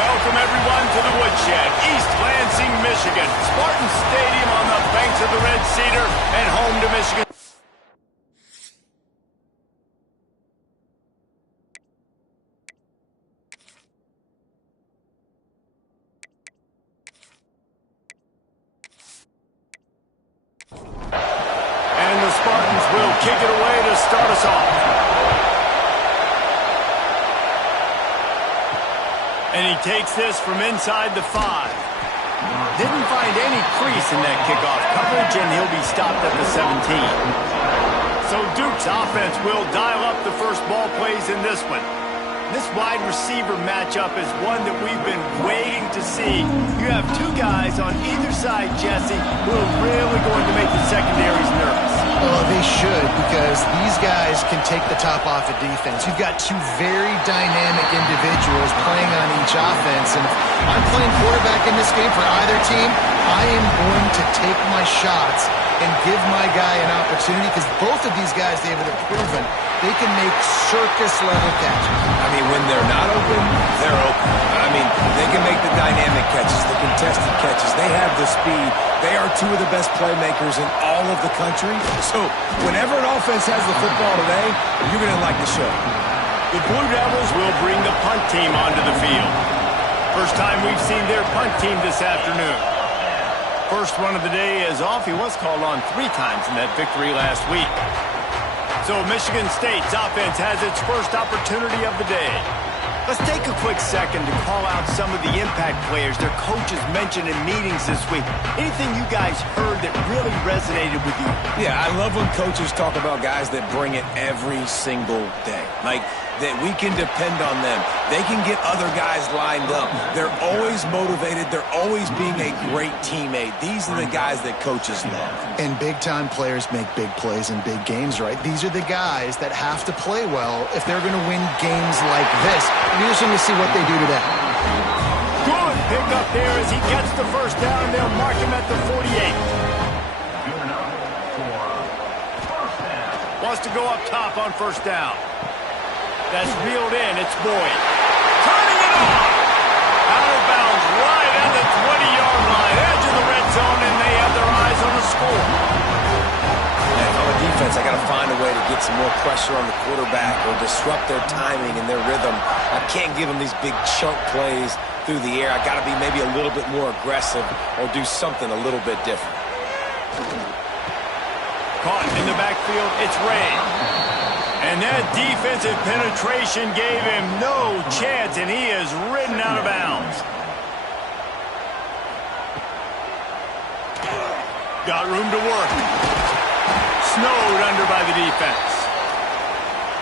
Welcome, everyone, to the Woodshed, East Lansing, Michigan. Spartan Stadium on the banks of the Red Cedar and home to Michigan. And the Spartans will kick it away to start us off. And he takes this from inside the 5. Didn't find any crease in that kickoff coverage, and he'll be stopped at the 17. So Duke's offense will dial up the first ball plays in this one. This wide receiver matchup is one that we've been waiting to see. You have two guys on either side, Jesse, who are really going to make the secondaries nervous. Well, they should, because these guys can take the top off of defense. You've got two very dynamic individuals playing on each offense, and if I'm playing quarterback in this game for either team, I am going to take my shots and give my guy an opportunity, because both of these guys, David, have proven they can make circus-level catches. I mean, when they're not open, they're open. I mean, they can make the dynamic catches, the contested catches. They have the speed. They are two of the best playmakers in all of the country. So whenever an offense has the football today, you're going to like the show. The Blue Devils will bring the punt team onto the field. First time we've seen their punt team this afternoon. First run of the day is off. He was called on 3 times in that victory last week. So Michigan State's offense has its first opportunity of the day. Let's take a quick second to call out some of the impact players their coaches mentioned in meetings this week. Anything you guys heard that really resonated with you? Yeah, I love when coaches talk about guys that bring it every single day. Like, that we can depend on them. They can get other guys lined up. They're always motivated. They're always being a great teammate. These are the guys that coaches love. And big-time players make big plays in big games, right? These are the guys that have to play well if they're going to win games like this. We're just going to see what they do today. Good pick up there as he gets the first down, and they'll mark him at the 48. Wants to go up top on first down. That's reeled in. It's Boyd. Turning it off. Out of bounds right at the 20-yard line. Edge of the red zone, and they have their eyes on the score. And on the defense, I got to find a way to get some more pressure on the quarterback or disrupt their timing and their rhythm. I can't give them these big chunk plays through the air. I got to be maybe a little bit more aggressive or do something a little bit different. Caught in the backfield. It's Ray. And that defensive penetration gave him no chance, and he is ridden out of bounds. Got room to work. Snowed under by the defense.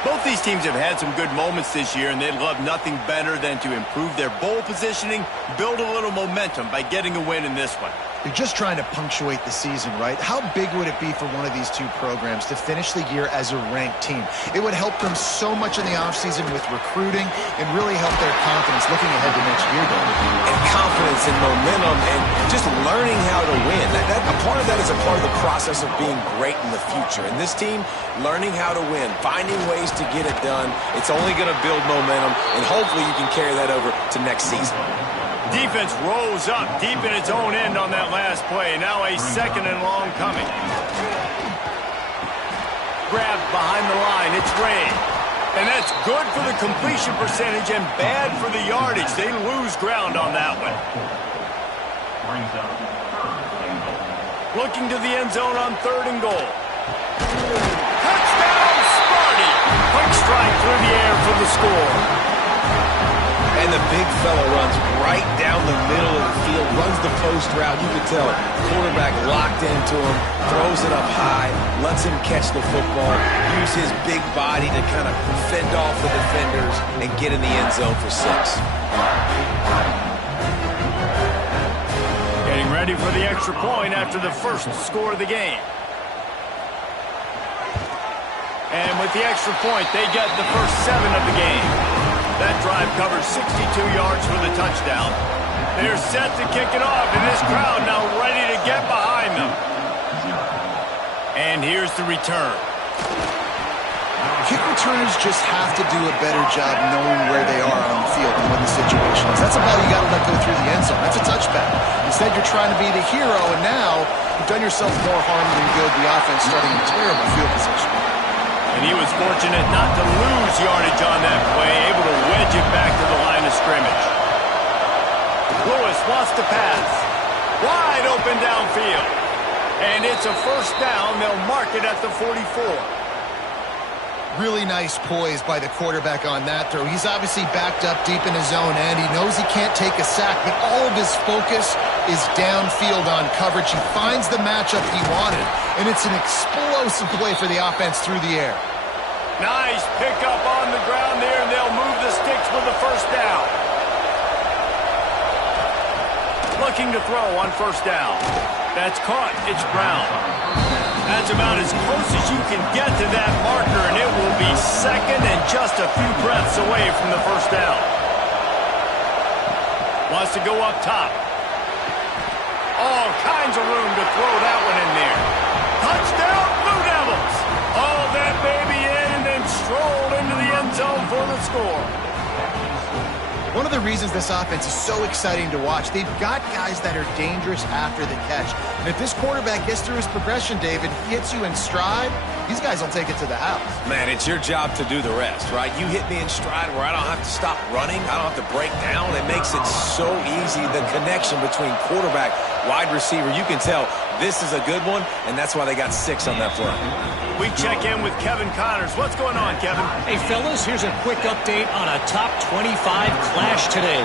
Both these teams have had some good moments this year, and they'd love nothing better than to improve their bowl positioning, build a little momentum by getting a win in this one. You're just trying to punctuate the season, right? How big would it be for one of these two programs to finish the year as a ranked team? It would help them so much in the offseason with recruiting and really help their confidence looking ahead to next year, though. And confidence and momentum and just learning how to win. A part of that is a part of the process of being great in the future. And this team, learning how to win, finding ways to get it done, it's only going to build momentum, and hopefully you can carry that over to next season. Defense rolls up deep in its own end on that last play. Now a second and long coming. Grabbed behind the line. It's Ray. And that's good for the completion percentage and bad for the yardage. They lose ground on that one. Looking to the end zone on 3rd and goal. Touchdown, Sparty! Quick strike through the air for the score. And the big fella runs right down the middle of the field, runs the post route. You can tell quarterback locked into him, throws it up high, lets him catch the football, use his big body to kind of fend off the defenders and get in the end zone for 6. Getting ready for the extra point after the first score of the game. And with the extra point, they get the first 7 of the game. That drive covers 62 yards for the touchdown. They're set to kick it off, and this crowd now ready to get behind them. And here's the return. kick returners just have to do a better job knowing where they are on the field and what the situation is. That's a ball you got to let go through the end zone. That's a touchback. Instead, you're trying to be the hero, and now you've done yourself more harm than good. The offense starting in terrible field position. And he was fortunate not to lose yardage on that play, able to wedge it back to the line of scrimmage. Lewis wants to pass. Wide open downfield. And it's a first down. They'll mark it at the 44. Really nice poise by the quarterback on that throw. He's obviously backed up deep in his own end. He knows he can't take a sack, but all of his focus is downfield on coverage. He finds the matchup he wanted, and it's an explosive play for the offense through the air. Nice pickup on the ground there, and they'll move the sticks for the first down. Looking to throw on first down. That's caught. It's Brown. That's about as close as you can get to that marker, and it will be second and just a few breaths away from the first down. Wants to go up top. All kinds of room to throw that one in there. Touchdown, Blue Devils! All that baby in and then strolled into the end zone for the score. One of the reasons this offense is so exciting to watch, they've got guys that are dangerous after the catch. And if this quarterback gets through his progression, David, hits you in stride, these guys will take it to the house. Man, it's your job to do the rest, right? You hit me in stride where I don't have to stop running. I don't have to break down. It makes it so easy. The connection between quarterback, wide receiver, you can tell this is a good one, and that's why they got 6 on that play. We check in with Kevin Connors. What's going on, Kevin? Hey, fellas, here's a quick update on a top 25 clash today.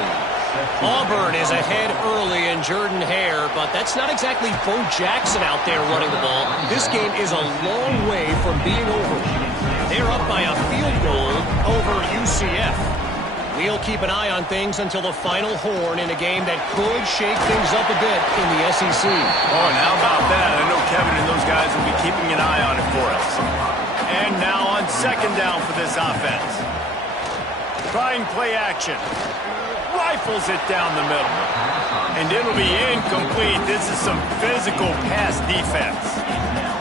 Auburn is ahead early in Jordan-Hare, but that's not exactly Bo Jackson out there running the ball. This game is a long way from being over. They're up by a field goal over UCF. We'll keep an eye on things until the final horn in a game that could shake things up a bit in the SEC. Oh, and how about that? I know Kevin and those guys will be keeping an eye on it for us. And now on second down for this offense. Trying play action. Rifles it down the middle. And it'll be incomplete. This is some physical pass defense.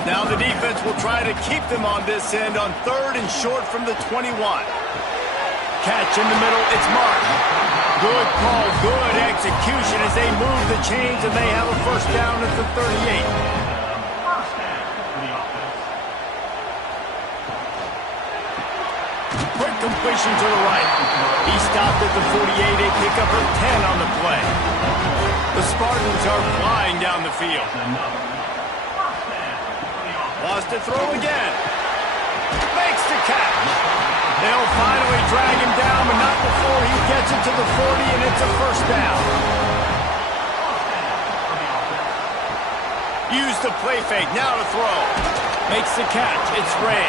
Now the defense will try to keep them on this end on third and short from the 21. Catch in the middle, it's marked. Good call, good execution as they move the chains and they have a first down at the 38. Quick completion to the right. He stopped at the 48, a pickup of 10 on the play. The Spartans are flying down the field. Wants to throw again. Makes the catch. They'll finally drag him down, but not before he gets it to the 40, and it's a first down. Use the play fake, now to throw. Makes the catch, it's Ray.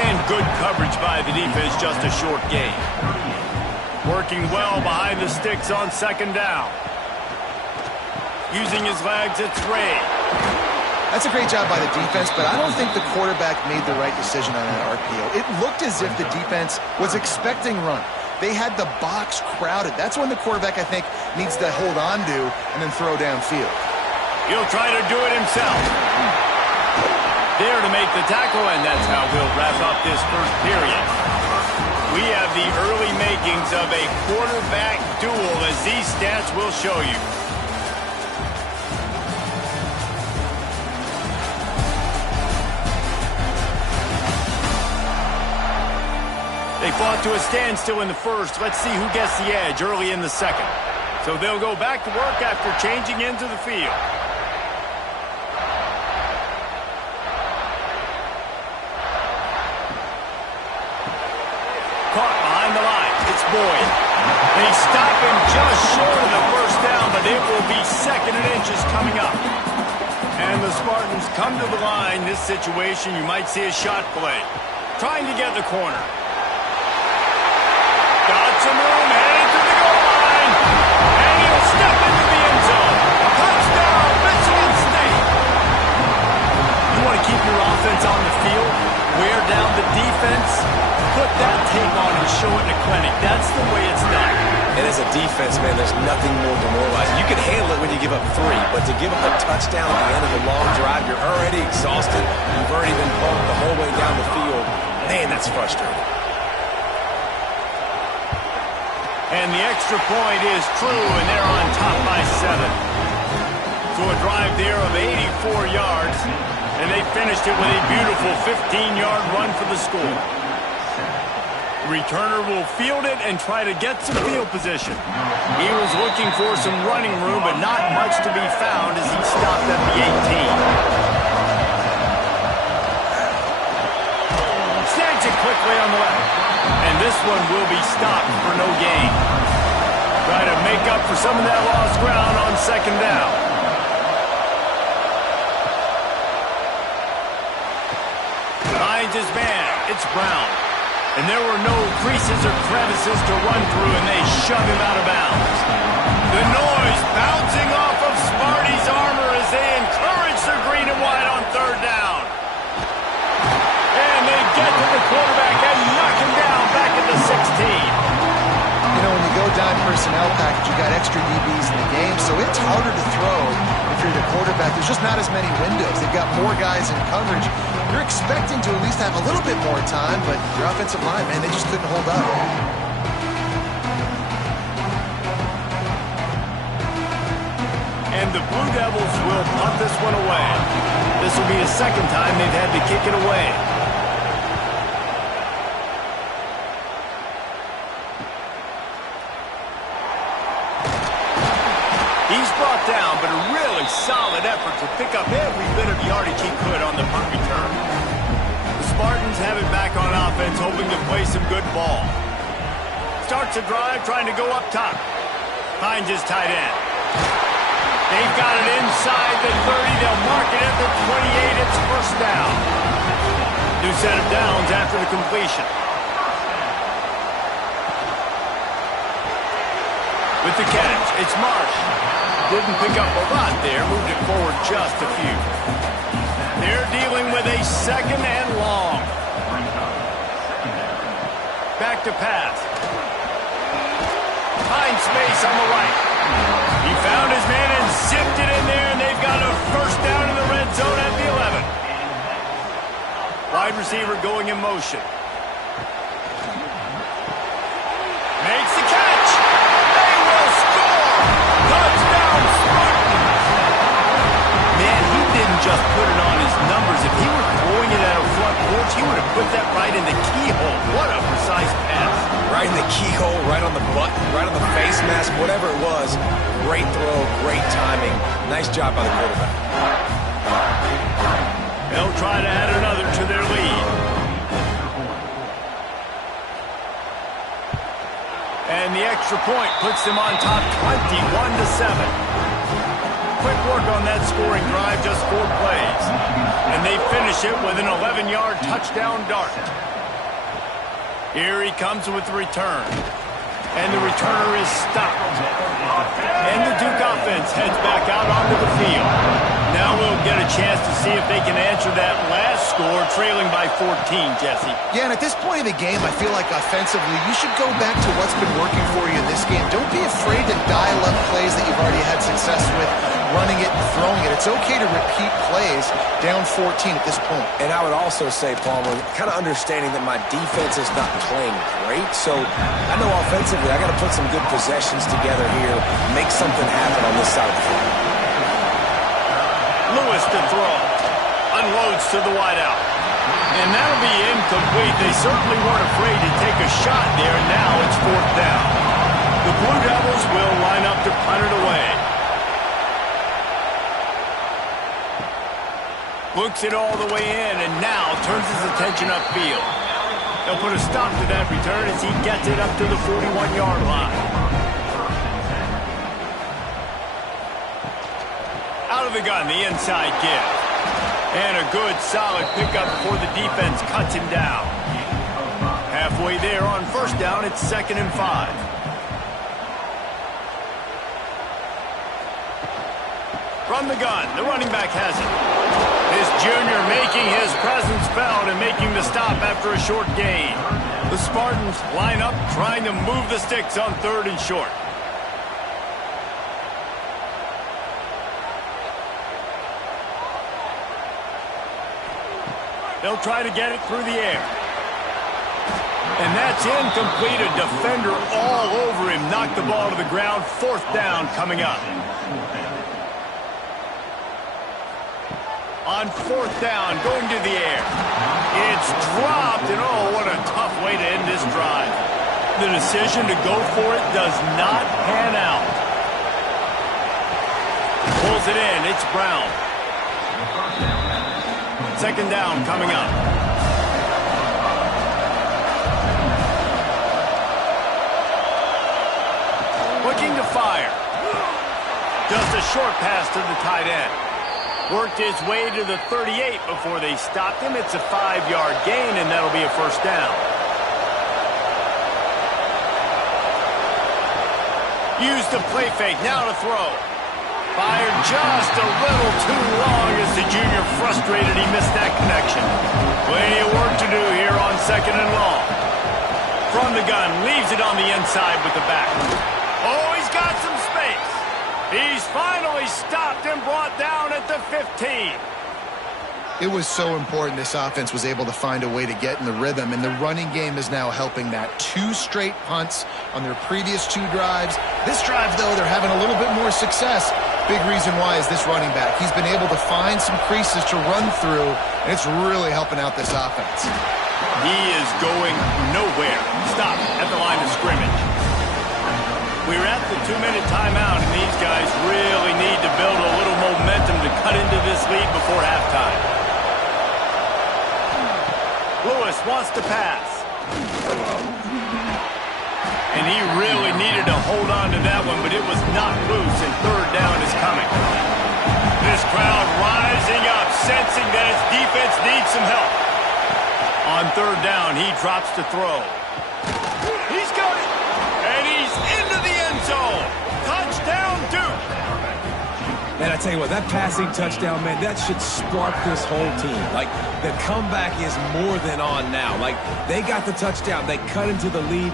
And good coverage by the defense, just a short gain. Working well behind the sticks on second down. Using his legs, it's Ray. That's a great job by the defense, but I don't think the quarterback made the right decision on that RPO. It looked as if the defense was expecting run. They had the box crowded. That's when the quarterback, I think, needs to hold on to and then throw downfield. He'll try to do it himself. There to make the tackle, and that's how we'll wrap up this first period. We have the early makings of a quarterback duel, as these stats will show you. They fought to a standstill in the first. Let's see who gets the edge early in the second. So they'll go back to work after changing into the field. Caught behind the line. It's Boyd. They stop him just short of the first down, but it will be second and inches coming up. And the Spartans come to the line. This situation, you might see a shot play. Trying to get the corner. Got some room, headed to the goal line. And he'll step into the end zone. Touchdown, Michigan State. You want to keep your offense on the field, wear down the defense, put that tape on and show it in a clinic. That's the way it's done. And as a defense, man, there's nothing more demoralizing. You can handle it when you give up 3, but to give up a touchdown at the end of a long drive, you're already exhausted. You've already been pumped the whole way down the field. Man, that's frustrating. And the extra point is true, and they're on top by 7. So a drive there of 84 yards, and they finished it with a beautiful 15-yard run for the score. Returner will field it and try to get some field position. He was looking for some running room, but not much to be found as he stopped at the 18. Snags it quickly on the left. And this one will be stopped for no gain. Try to make up for some of that lost ground on second down. Behind his man, it's Brown. And there were no creases or crevices to run through, and they shove him out of bounds. The noise bouncing off of Sparty's armor as they encourage the green and white on third down. And they get to the quarterback and knock him down back at the 16. You know, when you go dime personnel package, you got extra DBs in the game, so it's harder to throw if you're the quarterback. There's just not as many windows. They've got more guys in coverage. You're expecting to at least have a little bit more time, but your offensive line, man, they just couldn't hold up. And the Blue Devils will punt this one away. This will be the second time they've had to kick it away. He's brought down, but a really solid effort to pick up every bit of yardage he could on the punt return. The Spartans have it back on offense, hoping to play some good ball. Starts a drive, trying to go up top. Finds his tight end. They've got it inside the 30. They'll mark it at the 28. It's first down. New set of downs after the completion. With the catch, it's Marsh. Didn't pick up a lot there, moved it forward just a few. They're dealing with a second and long. Back to pass. Finds space on the right. He found his man and zipped it in there, and they've got a first down in the red zone at the 11. Wide receiver going in motion. Makes the catch. They will score. Touchdown, Spartans. Man, he didn't just put it on his numbers. If he were throwing it at a front porch, he would have put that right in the keyhole. What a precise pass. Right in the keyhole, right on the button, right on the face mask, whatever it was. Great throw, great timing. Nice job by the quarterback. They'll try to add another to their lead. And the extra point puts them on top 21-7. Quick work on that scoring drive, just 4 plays. And they finish it with an 11-yard touchdown dart. Here he comes with the return. And the returner is stopped. And the Duke offense heads back out onto the field. Now we'll get a chance to see if they can answer that last score, trailing by 14, Jesse. Yeah, and at this point in the game, I feel like offensively, you should go back to what's been working for you in this game. Don't be afraid to dial up plays that you've already had success with, running it and throwing it. It's okay to repeat plays down 14 at this point. And I would also say, Palmer, kind of understanding that my defense is not playing great, so I know offensively I got to put some good possessions together here, make something happen on this side of the field. Lewis to throw. Unloads to the wideout. And that'll be incomplete. They certainly weren't afraid to take a shot there, and now it's 4th down. The Blue Devils will line up to punt it away. Looks it all the way in, and now turns his attention upfield. They'll put a stop to that return as he gets it up to the 41-yard line. Out of the gun, the inside give. And a good, solid pickup before the defense cuts him down. Halfway there on first down, it's 2nd and 5. From the gun, the running back has it. This junior making his presence felt and making the stop after a short gain. The Spartans line up, trying to move the sticks on 3rd and short. They'll try to get it through the air. And that's incomplete. A defender all over him. Knocked the ball to the ground. 4th down coming up. On 4th down, going to the air. It's dropped, and oh, what a tough way to end this drive. The decision to go for it does not pan out. Pulls it in. It's Brown. 2nd down coming up. Looking to fire. Just a short pass to the tight end. Worked his way to the 38 before they stopped him. It's a 5-yard gain, and that'll be a 1st down. Used the play fake. Now to throw. Fired just a little too long as the junior frustrated. He missed that connection. Plenty of work to do here on 2nd and long. From the gun, leaves it on the inside with the back. Oh, he's got some space. He's finally stopped and brought down at the 15. It was so important this offense was able to find a way to get in the rhythm, and the running game is now helping that. 2 straight punts on their previous 2 drives. This drive, though, they're having a little bit more success. Big reason why is this running back. He's been able to find some creases to run through, and it's really helping out this offense. He is going nowhere. Stop at the line of scrimmage. We're at the 2-minute timeout, and these guys really need to build a little momentum to cut into this lead before halftime. Lewis wants to pass. And he really needed to hold on to that one, but it was not loose, and 3rd down is coming. This crowd rising up, sensing that its defense needs some help. On 3rd down, he drops to throw. He's got it, and he's into the end zone. Touchdown, Duke. And I tell you what, that passing touchdown, man, that should spark this whole team. Like, the comeback is more than on now. Like, they got the touchdown. They cut into the lead.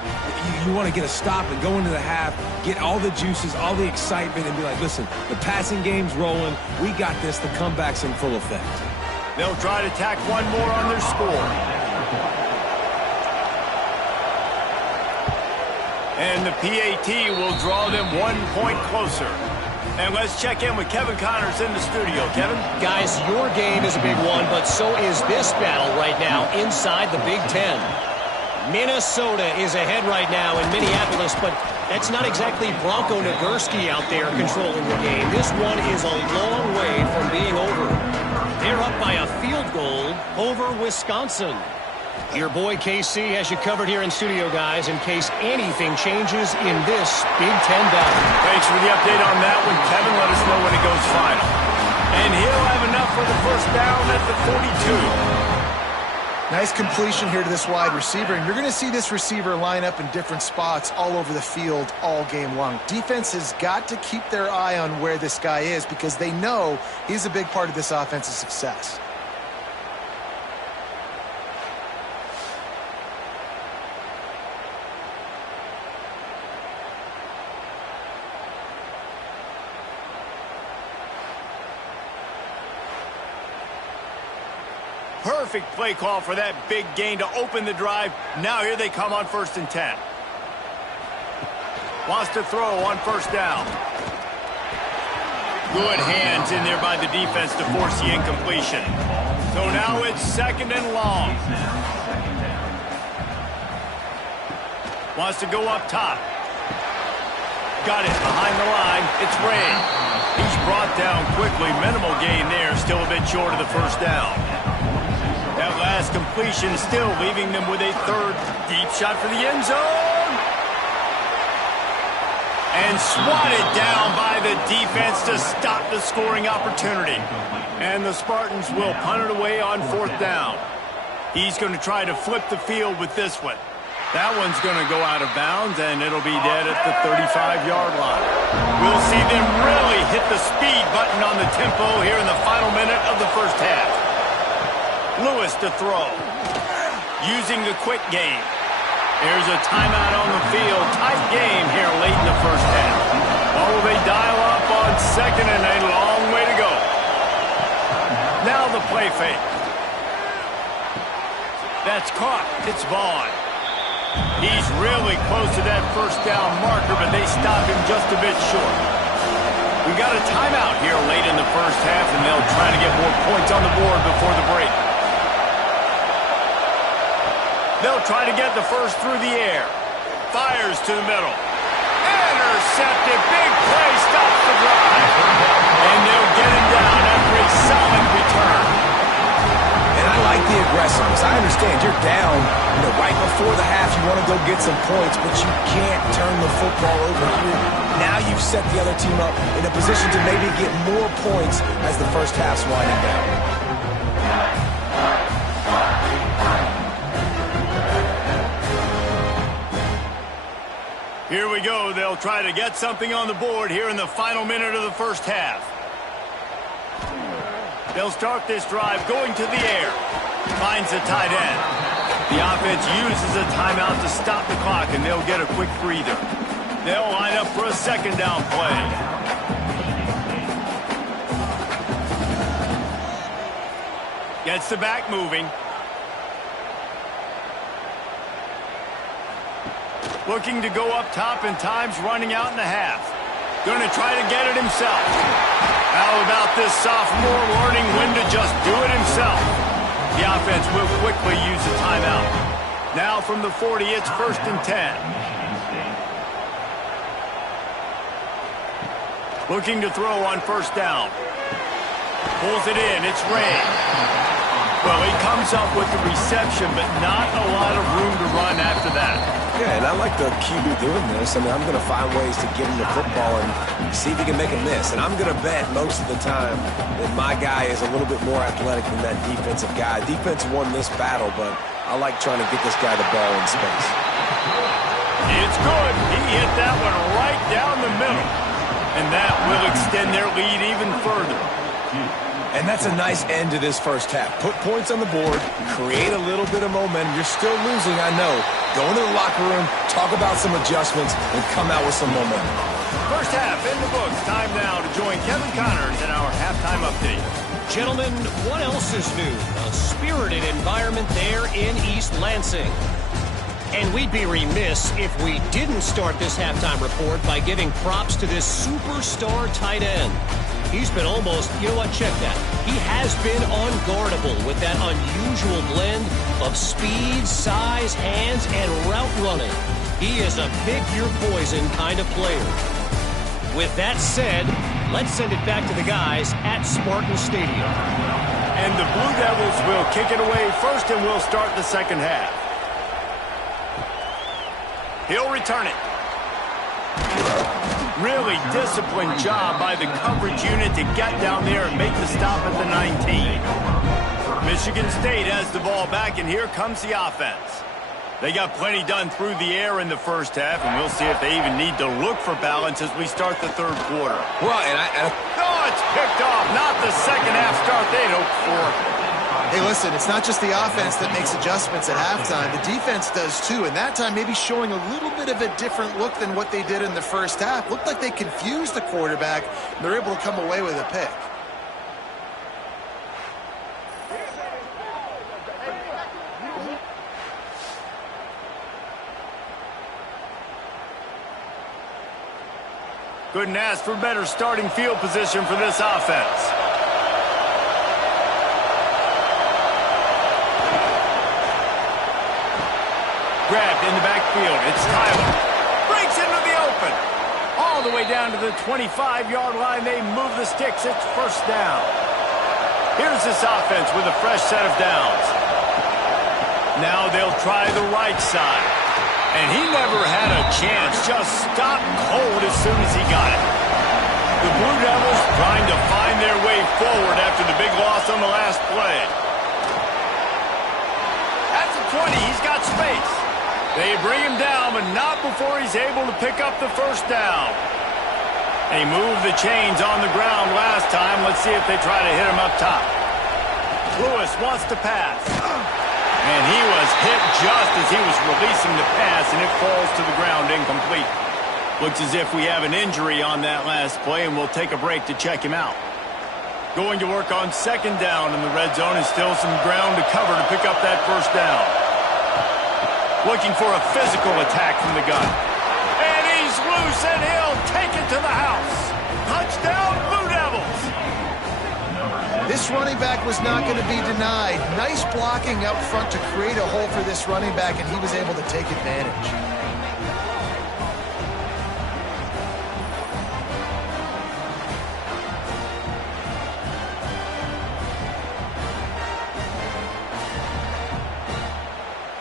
You want to get a stop and go into the half, get all the juices, all the excitement, and be like, listen, the passing game's rolling. We got this. The comeback's in full effect. They'll try to tack one more on their score. And the PAT will draw them 1 point closer. And let's check in with Kevin Connors in the studio. Kevin? Guys, your game is a big one, but so is this battle right now inside the Big Ten. Minnesota is ahead right now in Minneapolis, but that's not exactly Bronco Nagurski out there controlling the game. This one is a long way from being over. They're up by a field goal over Wisconsin. Your boy KC has you covered here in studio, guys, in case anything changes in this Big Ten battle. Thanks for the update on that one, Kevin. Let us know when it goes final. And he'll have enough for the 1st down at the 42. Nice completion here to this wide receiver, and you're going to see this receiver line up in different spots all over the field all game long. Defense has got to keep their eye on where this guy is because they know he's a big part of this offense's success. Perfect play call for that big gain to open the drive. Now here they come on 1st and 10. Wants to throw on 1st down. Good hands in there by the defense to force the incompletion. So now it's 2nd and long. Wants to go up top. Got it behind the line. It's Ray. He's brought down quickly. Minimal gain there. Still a bit short of the 1st down. That last completion still leaving them with a 3rd deep shot for the end zone. And swatted down by the defense to stop the scoring opportunity. And the Spartans will punt it away on 4th down. He's going to try to flip the field with this one. That one's going to go out of bounds, and it'll be dead at the 35-yard line. We'll see them really hit the speed button on the tempo here in the final minute of the 1st half. Lewis to throw. Using the quick game. There's a timeout on the field. Tight game here late in the 1st half. Oh, they dial up on 2nd and a long way to go. Now the play fake. That's caught. It's Vaughn. He's really close to that first down marker, but they stop him just a bit short. We got a timeout here late in the first half, and they'll try to get more points on the board before the break. They'll try to get the first through the air. Fires to the middle. Intercepted. Big play. Stops the drive. And they'll get him down after a solid return. And I like the aggressiveness. I understand you're down, right before the half. You want to go get some points, but you can't turn the football over here. Now you've set the other team up in a position to maybe get more points as the first half's winding down. Here we go. They'll try to get something on the board here in the final minute of the first half. They'll start this drive going to the air. Finds the tight end. The offense uses a timeout to stop the clock, and they'll get a quick breather. They'll line up for a second down play. Gets the back moving. Looking to go up top, and time's running out in the half. Going to try to get it himself. How about this sophomore learning when to just do it himself? The offense will quickly use a timeout. Now from the 40, it's 1st and 10. Looking to throw on first down. Pulls it in. It's Ray. Well, he comes up with the reception, but not a lot of room to run after that. Yeah, and I like the QB doing this. I mean, I'm going to find ways to get him the football and see if he can make a miss. And I'm going to bet most of the time that my guy is a little bit more athletic than that defensive guy. Defense won this battle, but I like trying to get this guy the ball in space. It's good. He hit that one right down the middle. And that will extend their lead even further. And that's a nice end to this first half. Put points on the board, create a little bit of momentum. You're still losing, I know. Go into the locker room, talk about some adjustments, and come out with some momentum. First half in the books. Time now to join Kevin Connors in our halftime update. Gentlemen, what else is new? A spirited environment there in East Lansing. And we'd be remiss if we didn't start this halftime report by giving props to this superstar tight end. He's been almost, you know what, check that. He has been unguardable with that unusual blend of speed, size, hands, and route running. He is a pick-your-poison kind of player. With that said, let's send it back to the guys at Spartan Stadium. And the Blue Devils will kick it away first, and we'll start the second half. He'll return it. Really disciplined job by the coverage unit to get down there and make the stop at the 19. Michigan State has the ball back, and here comes the offense. They got plenty done through the air in the first half, and we'll see if they even need to look for balance as we start the third quarter. Well, and Oh, it's picked off. Not the second half start they'd hoped for. Hey, listen, it's not just the offense that makes adjustments at halftime. The defense does too, and that time maybe showing a little bit of a different look than what they did in the first half. Looked like they confused the quarterback. They're able to come away with a pick. Couldn't ask for better starting field position for this offense. Grabbed in the backfield. It's Tyler. Breaks into the open. All the way down to the 25-yard line. They move the sticks. It's first down. Here's this offense with a fresh set of downs. Now they'll try the right side. And he never had a chance. Just stopped cold as soon as he got it. The Blue Devils trying to find their way forward after the big loss on the last play. At the 20, he's got space. They bring him down, but not before he's able to pick up the first down. They moved the chains on the ground last time. Let's see if they try to hit him up top. Lewis wants to pass. And he was hit just as he was releasing the pass, and it falls to the ground incomplete. Looks as if we have an injury on that last play, and we'll take a break to check him out. Going to work on second down in the red zone, and still some ground to cover to pick up that first down. Looking for a physical attack from the gun. And he's loose, and he'll take it to the house. Touchdown, Blue Devils! This running back was not going to be denied. Nice blocking up front to create a hole for this running back, and he was able to take advantage.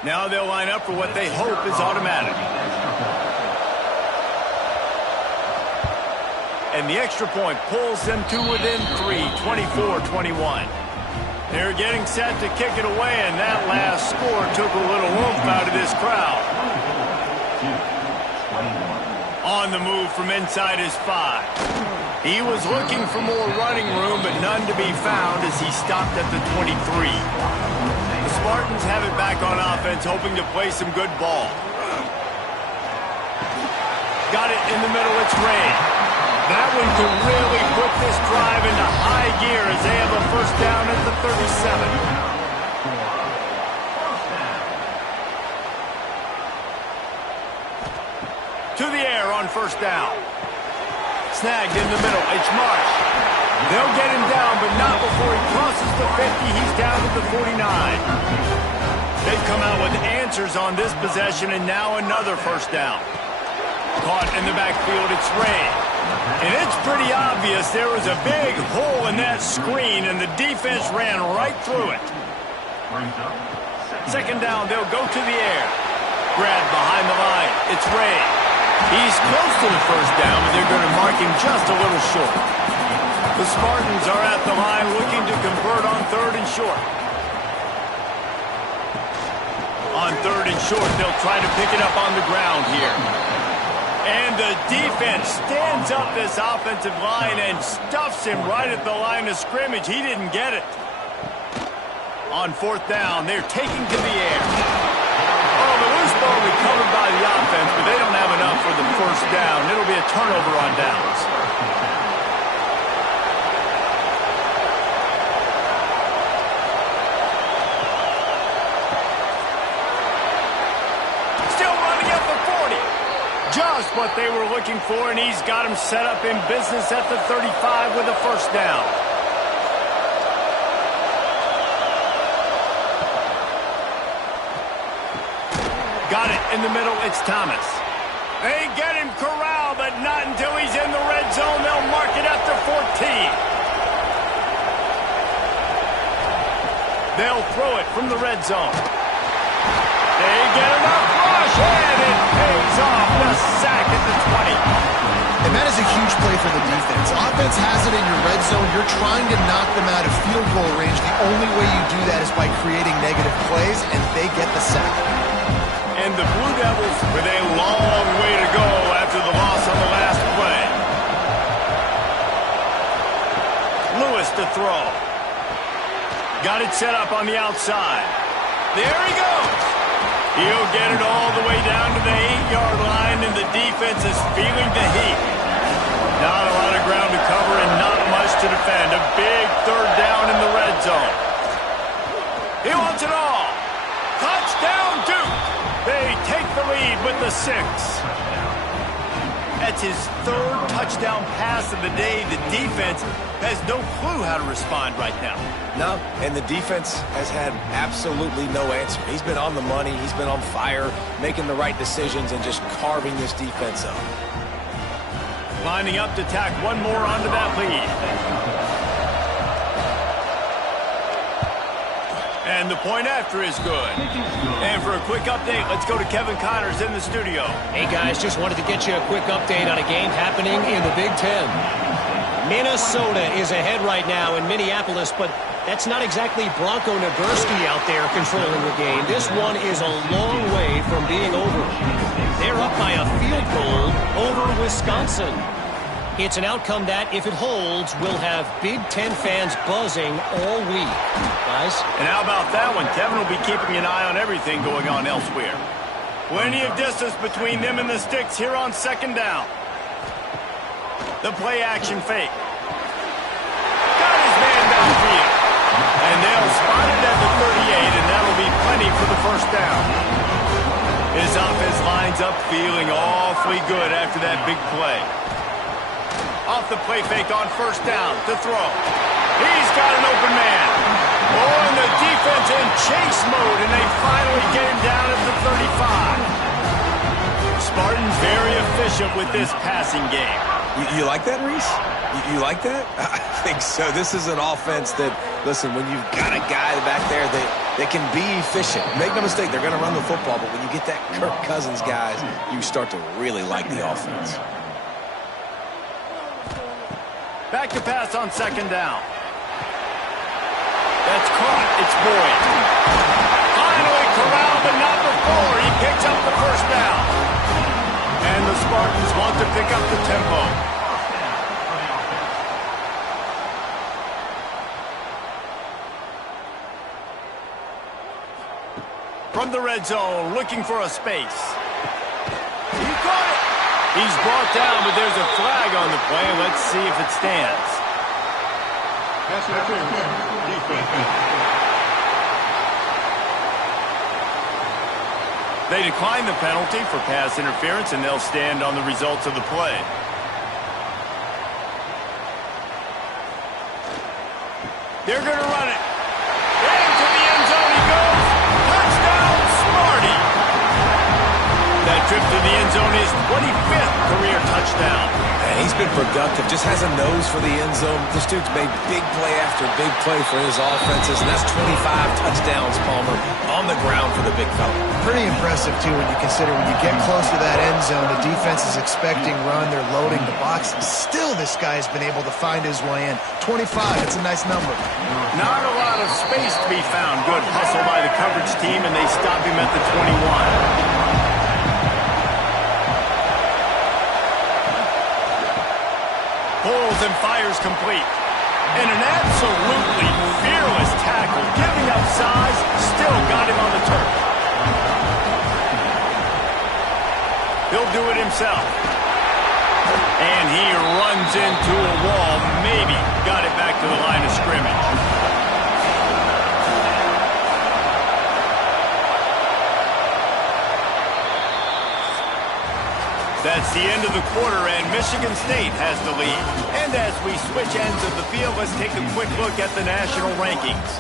Now they'll line up for what they hope is automatic. And the extra point pulls them to within 3, 24-21. They're getting set to kick it away, and that last score took a little oomph out of this crowd. On the move from inside his 5. He was looking for more running room, but none to be found as he stopped at the 23. The Spartans have it back on offense, hoping to play some good ball. Got it in the middle, it's Ray. That one could really put this drive into high gear as they have a first down at the 37. To the air on first down. Snagged in the middle, it's Marsh. They'll get him down, but not before he crosses the 50. He's down to the 49. They've come out with answers on this possession, and now another first down. Caught in the backfield, it's Ray. And it's pretty obvious there was a big hole in that screen, and the defense ran right through it. Second down, they'll go to the air. Grabbed behind the line, it's Ray. He's close to the first down, but they're going to mark him just a little short. The Spartans are at the line looking to convert on 3rd and short. On 3rd and short, they'll try to pick it up on the ground here. And the defense stands up this offensive line and stuffs him right at the line of scrimmage. He didn't get it. On 4th down, they're taking to the air. Oh, the loose ball recovered by the offense, but they don't have enough for the first down. It'll be a turnover on downs. Still running at the 40. Just what they were looking for, and he's got him set up in business at the 35 with a first down. Got it in the middle, it's Thomas. They get him corralled, but not until he's in the red zone. They'll mark it at the 14. They'll throw it from the red zone. They get enough rush, and it pays off. The sack at the 20. And that is a huge play for the defense. Offense has it in your red zone. You're trying to knock them out of field goal range. The only way you do that is by creating negative plays, and they get the sack. And the Blue Devils with a long way to go after the loss on the last play. Lewis to throw. Got it set up on the outside. There he goes. He'll get it all the way down to the 8-yard line, and the defense is feeling the heat. Not a lot of ground to cover and not much to defend. A big 3rd down in the red zone. He wants it all. Touchdown, Duke. They take the lead with the 6. That's his 3rd touchdown pass of the day. The defense has no clue how to respond right now. No, and the defense has had absolutely no answer. He's been on the money. He's been on fire, making the right decisions and just carving this defense up. Lining up to tack one more onto that lead. And the point after is good. And for a quick update, let's go to Kevin Connors in the studio. Hey, guys, just wanted to get you a quick update on a game happening in the Big Ten. Minnesota is ahead right now in Minneapolis, but that's not exactly Bronco Nagurski out there controlling the game. This one is a long way from being over. They're up by a field goal over Wisconsin. It's an outcome that, if it holds, will have Big Ten fans buzzing all week. Guys? And how about that one? Kevin will be keeping an eye on everything going on elsewhere. Plenty of distance between them and the sticks here on 2nd down. The play action fake. Got his man downfield. And they'll spot it at the 38, and that'll be plenty for the first down. His offense lines up feeling awfully good after that big play. Off the play fake on first down to throw. He's got an open man. Oh, and the defense in chase mode, and they finally get him down at the 35. Spartans very efficient with this passing game. You like that, Reese? You like that? I think so. This is an offense that, listen, when you've got a guy back there that can be efficient, make no mistake, they're going to run the football, but when you get that Kirk Cousins guys, you start to really like the offense. Back to pass on second down. That's caught. It's Boyd. Finally corralled, but not before. He picks up the first down. And the Spartans want to pick up the tempo. From the red zone, looking for a space. He caught it. He's brought down, but there's a flag on the play. Let's see if it stands. They decline the penalty for pass interference, and they'll stand on the results of the play. They're going to run it. Into the end zone he goes. Touchdown, Smarty. That trip to the end zone is 25th career touchdown. And he's been productive, just has a nose for the end zone. This dude's made big play after big play for his offenses, and that's 25 touchdowns, Palmer, on the ground for the big fella. Pretty impressive, too, when you consider when you get close to that end zone, the defense is expecting run, they're loading the box. Still, this guy's been able to find his way in. 25, it's a nice number. Not a lot of space to be found. Good hustle by the coverage team, and they stop him at the 21. Pulls and fires complete. And an absolutely fearless tackle, giving up size, still got him on the turf. He'll do it himself. And he runs into a wall, maybe got it back to the line of scrimmage. That's the end of the quarter, and Michigan State has the lead. And as we switch ends of the field, let's take a quick look at the national rankings.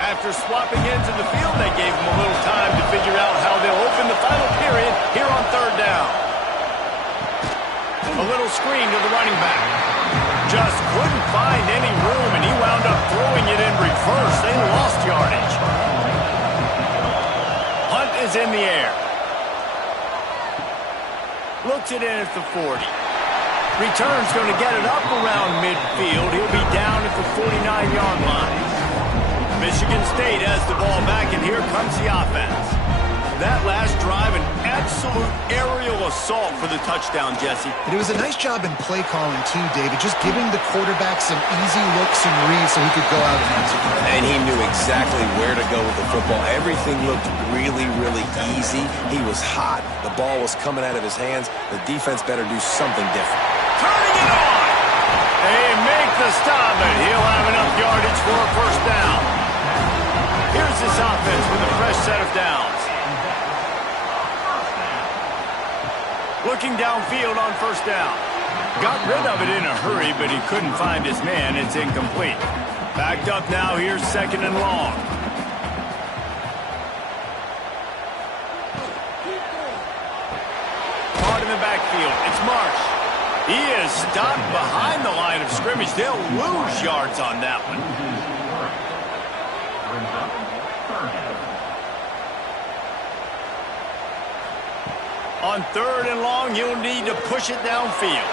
After swapping ends of the field, they gave them a little time to figure out how they'll open the final period here on third down. A little screen to the running back. Just couldn't find any room, and he wound up throwing it in reverse. They lost yardage. Hunt is in the air. Looks it in at the 40. Return's going to get it up around midfield. He'll be down at the 49-yard line. Michigan State has the ball back, and here comes the offense. That last drive, an absolute aerial assault for the touchdown, Jesse. And it was a nice job in play calling, too, David, just giving the quarterback some easy looks and reads so he could go out and answer. And he knew exactly where to go with the football. Everything looked really, really easy. He was hot. The ball was coming out of his hands. The defense better do something different. Turning it on! They make the stop, but he'll have enough yardage for a first down. Here's this offense with a fresh set of downs. Looking downfield on first down. Got rid of it in a hurry, but he couldn't find his man. It's incomplete. Backed up now. Here's second and long. Caught in the backfield. It's Marsh. He is stopped behind the line of scrimmage. They'll lose yards on that one. On third and long, he'll need to push it downfield.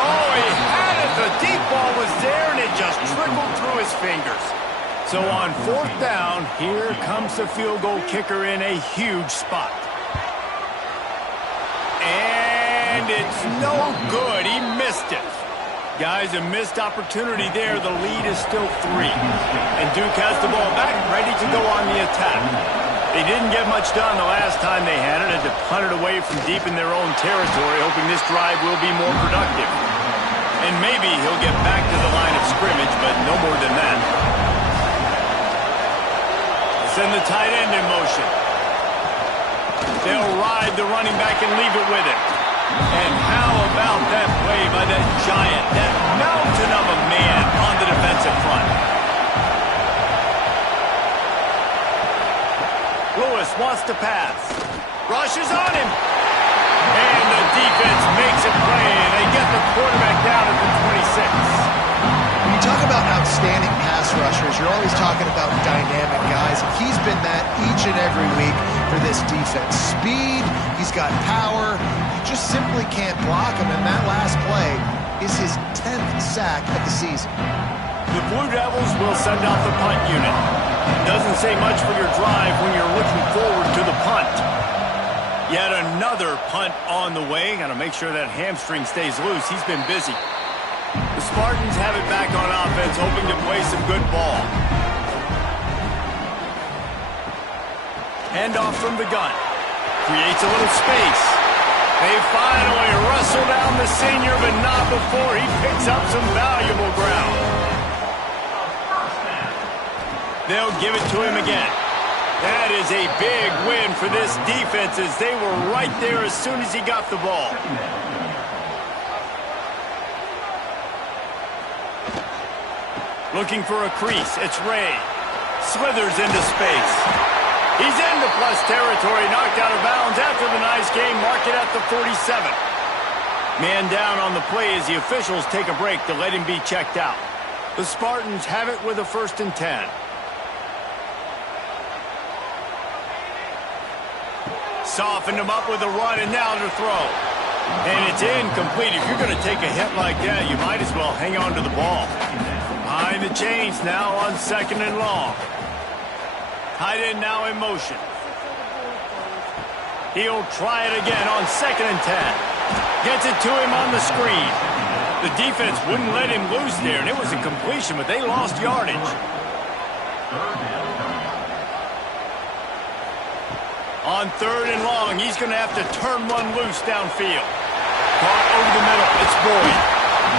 Oh, he had it. The deep ball was there, and it just trickled through his fingers. So on fourth down, here comes the field goal kicker in a huge spot. And it's no good. He missed it. Guys, a missed opportunity there. The lead is still 3. And Duke has the ball back, ready to go on the attack. They didn't get much done the last time they had it. Had to punt it away from deep in their own territory, hoping this drive will be more productive. And maybe he'll get back to the line of scrimmage, but no more than that. Send the tight end in motion. They'll ride the running back and leave it with him. And how about that play by that giant, that mountain of a man on the defensive front? Lewis wants to pass. Rushes on him. And the defense makes a play. They get the quarterback down at the 26. When you talk about outstanding pass rushers, you're always talking about dynamic guys. And he's been that each and every week for this defense. Speed, he's got power. You just simply can't block him. And that last play is his 10th sack of the season. The Blue Devils will send out the punt unit. Doesn't say much for your drive when you're looking forward to the punt. Yet another punt on the way. Got to make sure that hamstring stays loose. He's been busy. The Spartans have it back on offense, hoping to play some good ball. Handoff from the gun. Creates a little space. They finally wrestle down the senior, but not before he picks up some valuable ground. They'll give it to him again. That is a big win for this defense as they were right there as soon as he got the ball. Looking for a crease. It's Ray. Slithers into space. He's into plus territory, knocked out of bounds after the nice game. Mark it at the 47. Man down on the play as the officials take a break to let him be checked out. The Spartans have it with a 1st and 10. Softened him up with a run, and now to throw. And it's incomplete. If you're going to take a hit like that, you might as well hang on to the ball. Behind the chains now on 2nd and long. Tight end now in motion. He'll try it again on 2nd and 10. Gets it to him on the screen. The defense wouldn't let him loose there, and it was a completion, but they lost yardage. On 3rd and long, he's going to have to turn one loose downfield. Caught over the middle. It's Boyd.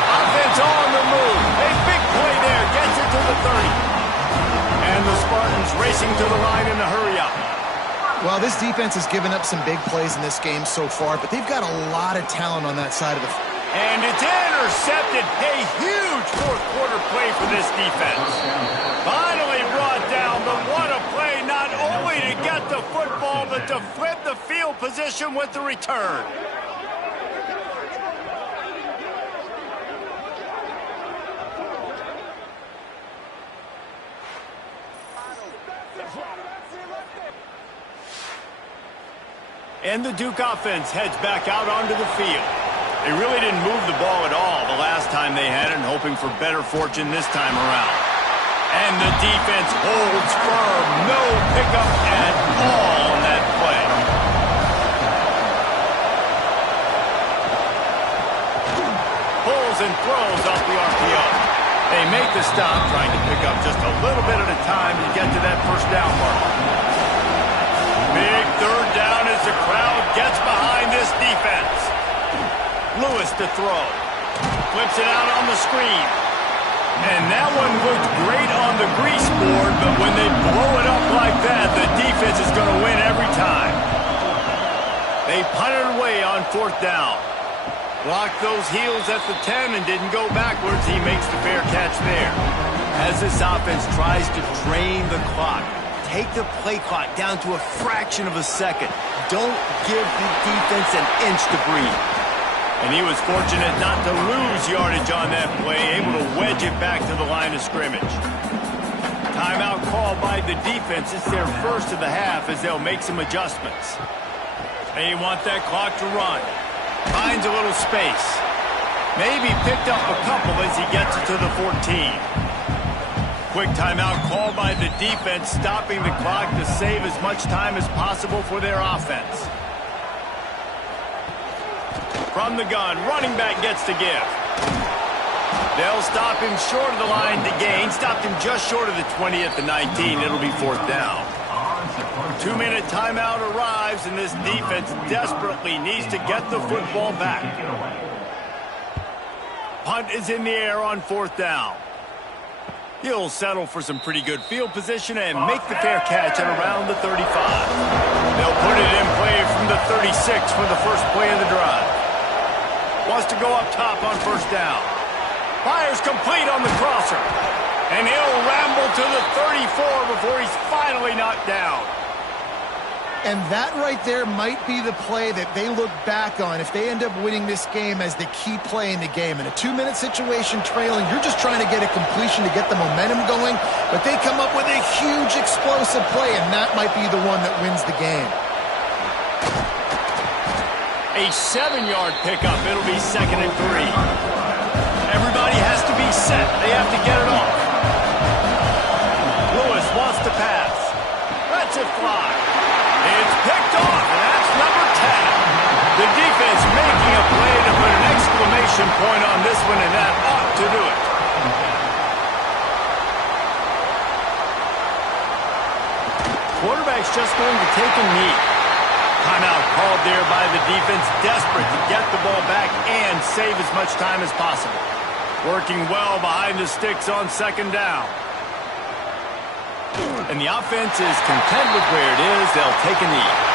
Offense on the move. A big play there. Gets it to the 30. And the Spartans racing to the line in a hurry-up. Well, this defense has given up some big plays in this game so far, but they've got a lot of talent on that side of the field. And it's intercepted. A huge 4th quarter play for this defense. Finally brought down, but what a play, not only to get the football, but to flip the field position with the return. And the Duke offense heads back out onto the field. They really didn't move the ball at all the last time they had it, hoping for better fortune this time around. And the defense holds firm. No pickup at all on that play. Pulls and throws off the RPO. They make the stop, trying to pick up just a little bit at a time to get to that 1st down mark. Big 3rd down as the crowd gets behind this defense. Lewis to throw. Flips it out on the screen. And that one looked great on the grease board, but when they blow it up like that, the defense is going to win every time. They punted away on 4th down. Blocked those heels at the 10 and didn't go backwards. He makes the fair catch there. As this offense tries to drain the clock, take the play clock down to a fraction of a second. Don't give the defense an inch to breathe. And he was fortunate not to lose yardage on that play, able to wedge it back to the line of scrimmage. Timeout called by the defense. It's their 1st of the half as they'll make some adjustments. They want that clock to run. Finds a little space. Maybe picked up a couple as he gets it to the 14. Quick timeout called by the defense, stopping the clock to save as much time as possible for their offense. From the gun, running back gets to give. They'll stop him short of the line to gain. Stopped him just short of the 20 at the 19. It'll be 4th down. 2-minute timeout arrives, and this defense desperately needs to get the football back. punt is in the air on 4th down. He'll settle for some pretty good field position and make the fair catch at around the 35. They'll put it in play from the 36 for the first play of the drive. Wants to go up top on 1st down. Fires complete on the crosser. And he'll ramble to the 34 before he's finally knocked down. And that right there might be the play that they look back on if they end up winning this game as the key play in the game. In a 2-minute situation trailing, you're just trying to get a completion to get the momentum going, but they come up with a huge explosive play, and that might be the one that wins the game. A 7-yard pickup. It'll be 2nd and 3. Everybody has to be set. They have to get it off. Lewis wants to pass. Lets it fly. It's picked off, and that's number 10. The defense making a play to put an exclamation point on this one, and that ought to do it. Quarterback's just going to take a knee. Timeout called there by the defense, desperate to get the ball back and save as much time as possible. Working well behind the sticks on 2nd down. And the offense is content with where it is. They'll take a knee.